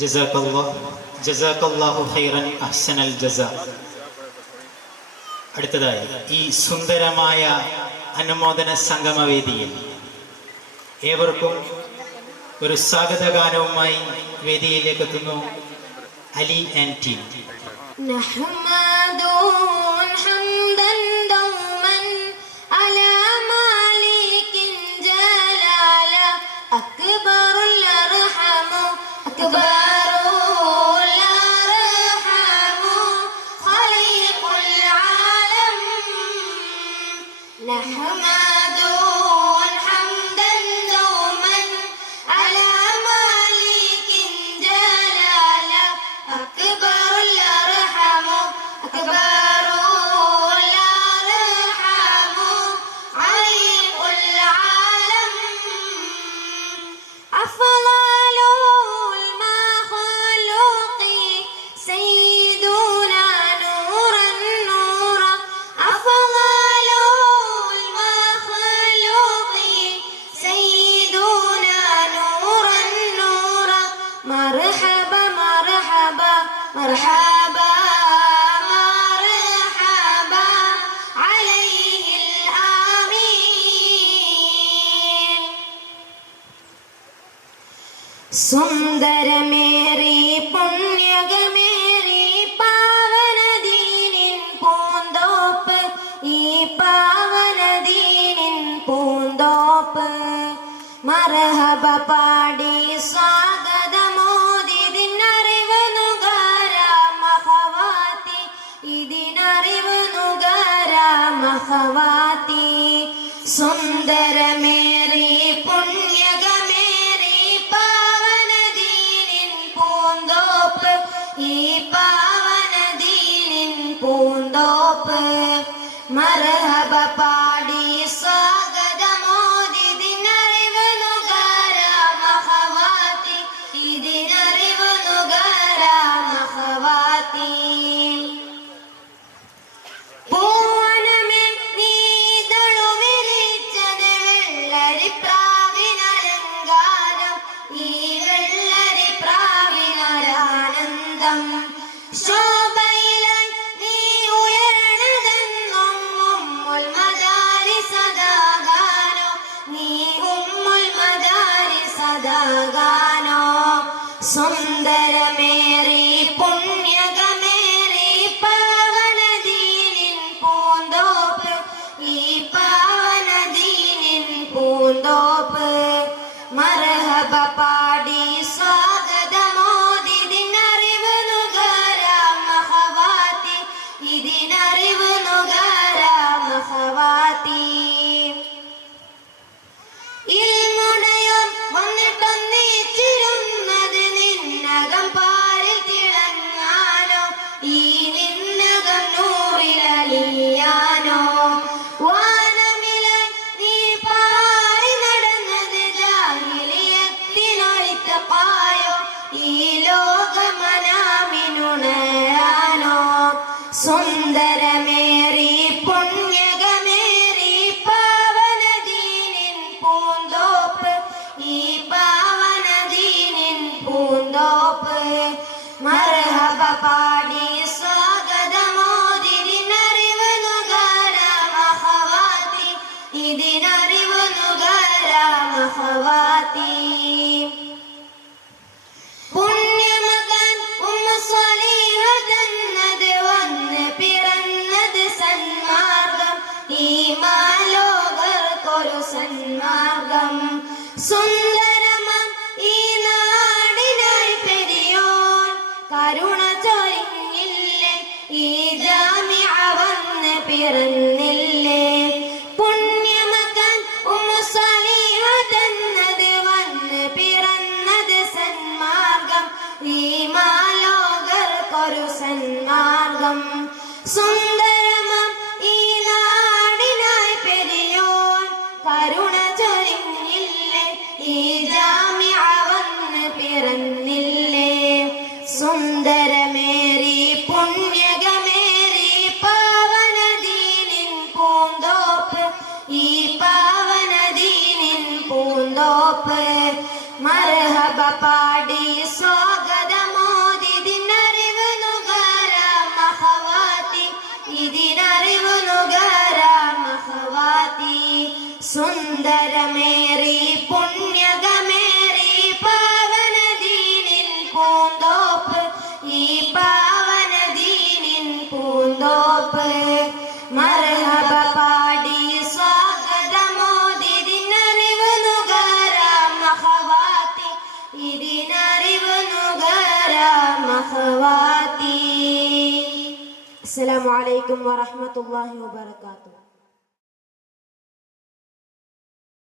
ജസാക്കല്ലാഹു ഖൈറൻ അഹ്സനൽ ജസാ. അടുത്തതായി ഈ സുന്ദരമായ അനുമോദന സംഗമവേദിയിൽ ഏവർക്കും ഒരു സ്വാഗതഗാനവുമായി വേദിയിലേക്ക് എത്തുന്നു അലി ആൻഡ് ടീം. സുന്ദരമേറി പുണ്യകമേറി പാവനദീനിൻ പൂന്തോപ്പ്, ഈ പാവനദീനിൻ പൂന്തോപ്പ്. മർഹബ പാടി സ്വാഗതമോദി ഇതിനറിവ് നുകരാം അഖവാത്തി, ഇതിനറിവ് നുകരാം അഖവാത്തി. സുന്ദരമേറി പുണ്യകമേറി പാവനദീനിൻ പൂന്തോപ്പ്, ഈ പാവനദീനിൻ പൂന്തോപ്പ്. മർഹബ പാടി സ്വാഗതമോദി ഇതിനറിവ് നുകരാം അഖവാത്തി, ഇതിനറിവ് നുകരാം അഖവാത്തി. സുന്ദരമേറി പുണ്യകമേറി പാവനദീനിൻ പൂന്തോപ്പ്, ഈ പാവനദീനിൻ പൂന്തോപ്പ്. മർഹബ പാടി സ്വാഗതമോദി ഇതിനറിവ് നുകരാം അഖവാത്തി, ഇതിനറിവ് നുകരാം അഖവാത്തി. ഇൽമുടയോൻ വന്നിട്ടൊന്നിച്ചിരുന്നത് നിന്നകം പാരിൽ തിളങ്ങാനോ, ഈ നിന്നകം നൂറിലലിയാനോ. വാനമിലായി നീ പാറി നടന്നത് ജാഹിലിയത്തിനൊളിത്തപ്പായോ, ഈ ലോകമനാമിനുണരാനോ. സുന്ദരമേറി പുണ്യകമേറി പാവനദീനിൻ പൂന്തോപ്പ്, ഈ പാവനദീനിൻ പൂന്തോപ്പ്. മർഹബ പാടി സ്വാഗതമോദി ഇതിനറിവ് നുകരാം അഖവാത്തി, ഇതിനറിവ് നുകരാം അഖവാത്തി. പുണ്യമകൻ ഉമ്മു സ്വലീഹ തന്നത് വന്ന് പിറന്നത് സന്മാർഗം, ഈ മാലോകർക്കൊരു സന്മാർഗം. സുന്ദരമം ഈ നാടിനായി പെരിയോൻ കരുണ ചൊരിഞ്ഞില്ലേ, ഈ ജാമിഅ വന്ന് പിറന്നില്ലേ. പുണ്യമകൻ ഉമ്മു സ്വലീഹ തന്നത് വന്ന് പിറന്നത് സന്മാർഗം, ഈ മാലോകർക്കൊരു സന്മാർഗം. സുന്ദരമം ഈ നാടിനായി പെരിയോൻ കരുണ ചൊരിഞ്ഞില്ലേ, ഈ ജാമിഅ വന്ന് പിറന്നില്ലേ. സുന്ദരമേറി പുണ്യകമേറി പാവനദീനിൻ പൂന്തോപ്പ്, ഈ പാവനദീനിൻ പൂന്തോപ്പ്. മർഹബ പാടി സ്വാഗത ഇതിനറിവ് നുകരാം അഖവാത്തി. സുന്ദരമേറി പുണ്യകമേറി പാവനദീനിൻ പൂന്തോപ്പ്, ഈ പാവനദീനിൻ പൂന്തോപ്പ്. മർഹബ പാടി സ്വാഗതമോദി ഇതിനറിവ് നുകരാം അഖവാത്തി, ഇതിനറിവ് നുകരാം അഖവാത്തി. അസ്സലാമു അലൈക്കും വറഹ്മത്തുള്ളാഹി വബറകാതുഹു.